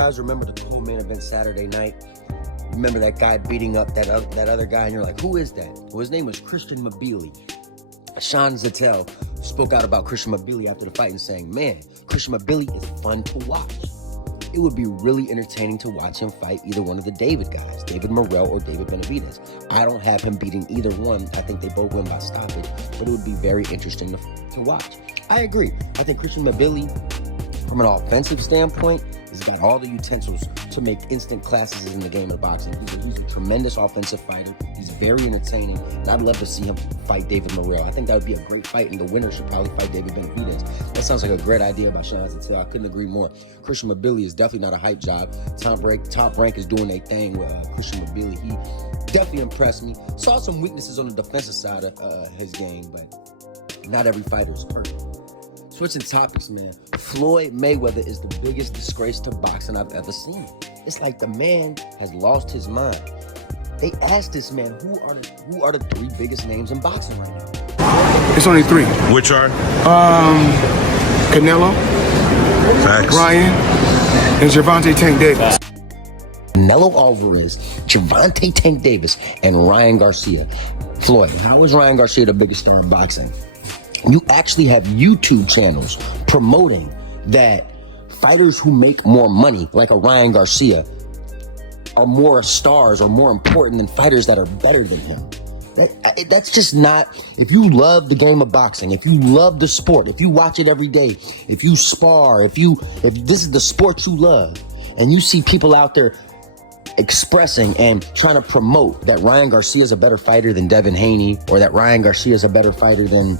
Guys, remember the co-main event Saturday night? Remember that guy beating up that other guy, and you're like, who is that? Well, his name was Christian Mabili. Sean Zattel spoke out about Christian Mabili after the fight and saying, man, Christian Mabili is fun to watch. It would be really entertaining to watch him fight either one of the David guys, David Morrell or David Benavidez. I don't have him beating either one. I think they both win by stoppage, but it would be very interesting to watch. I agree. I think Christian Mabili, from an offensive standpoint, has got all the utensils to make instant classes in the game of boxing. He's a tremendous offensive fighter. He's very entertaining, and I'd love to see him fight David Morrell. I think that would be a great fight, and the winner should probably fight David Benavidez. That sounds like a great idea by Sean Zattel. I couldn't agree more. Christian Mabili is definitely not a hype job. Top Rank is doing their thing with Christian Mabili. He definitely impressed me. Saw some weaknesses on the defensive side of his game, but not every fighter is perfect. Switching topics, man. Floyd Mayweather is the biggest disgrace to boxing I've ever seen. It's like the man has lost his mind. They asked this man, who are the three biggest names in boxing right now? It's only three. Which are? Canelo, Facts. Ryan, and Gervonta Tank Davis. Canelo Alvarez, Gervonta Tank Davis, and Ryan Garcia. Floyd, how is Ryan Garcia the biggest star in boxing? You actually have YouTube channels promoting that fighters who make more money, like a Ryan Garcia, are more stars or more important than fighters that are better than him. That's just not, if you love the game of boxing, if you love the sport, if you watch it every day, if you spar, if this is the sport you love, and you see people out there expressing and trying to promote that Ryan Garcia is a better fighter than Devin Haney, or that Ryan Garcia is a better fighter than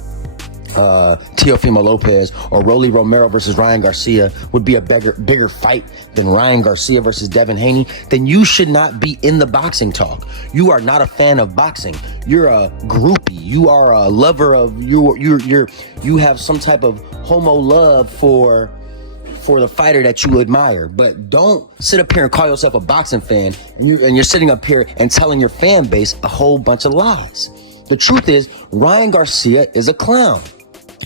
Teofimo Lopez, or Rolly Romero versus Ryan Garcia would be a bigger fight than Ryan Garcia versus Devin Haney, then you should not be in the boxing talk. You are not a fan of boxing. You're a groupie. You are a lover of you have some type of homo love for the fighter that you admire. But don't sit up here and call yourself a boxing fan and you're sitting up here and telling your fan base a whole bunch of lies. The truth is, Ryan Garcia is a clown.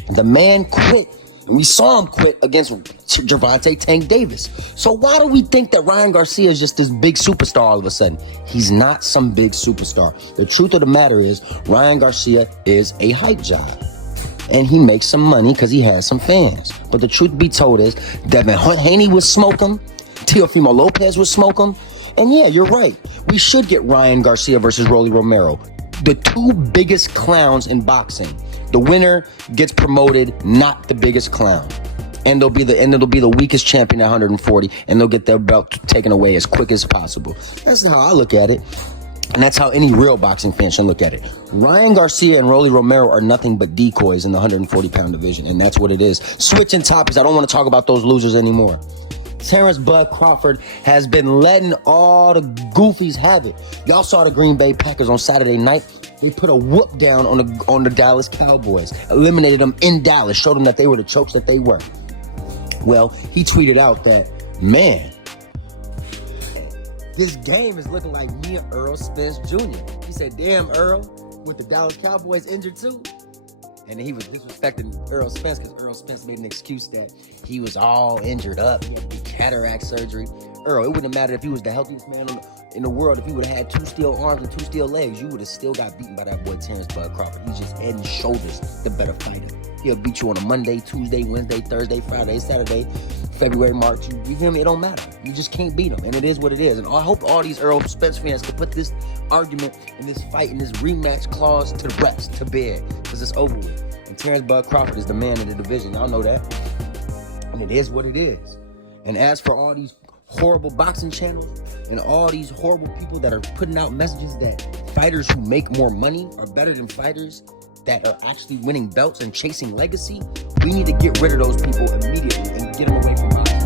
The man quit. We saw him quit against Gervonta Tank Davis. So why do we think that Ryan Garcia is just this big superstar all of a sudden? He's not some big superstar. The truth of the matter is, Ryan Garcia is a hype job. And he makes some money because he has some fans. But the truth be told is, Devin Haney would smoke him. Teofimo Lopez would smoke him. And yeah, you're right. We should get Ryan Garcia versus Rolly Romero. The two biggest clowns in boxing. The winner gets promoted, not the biggest clown. And it'll be the weakest champion at 140, and they'll get their belt taken away as quick as possible. That's how I look at it. And that's how any real boxing fan should look at it. Ryan Garcia and Rolly Romero are nothing but decoys in the 140-pound division, and that's what it is. Switching topics, I don't want to talk about those losers anymore. Terrance Crawford has been letting all the goofies have it. Y'all saw the Green Bay Packers on Saturday night. They put a whoop down on the Dallas Cowboys, eliminated them in Dallas, showed them that they were the chokes that they were. Well, he tweeted out that, man, this game is looking like me and Errol Spence Jr. He said, damn, Earl, with the Dallas Cowboys injured too? And he was disrespecting Errol Spence because Errol Spence made an excuse that he was all injured up. He had to do cataract surgery. Earl, it wouldn't have mattered if he was the healthiest man in the world. If he would have had 2 steel arms and 2 steel legs, you would have still got beaten by that boy Terrance Crawford. He's just head and shoulders the better fighter. He'll beat you on a Monday, Tuesday, Wednesday, Thursday, Friday, Saturday, February, March. You feel me? It don't matter. You just can't beat him. And it is what it is. And I hope all these Errol Spence fans can put this argument and this fight and this rematch clause to the rest, to bed, because it's over with. And Terrance Crawford is the man in the division. Y'all know that. And it is what it is. And as for all these horrible boxing channels and all these horrible people that are putting out messages that fighters who make more money are better than fighters that are actually winning belts and chasing legacy, we need to get rid of those people immediately and get them away from boxing.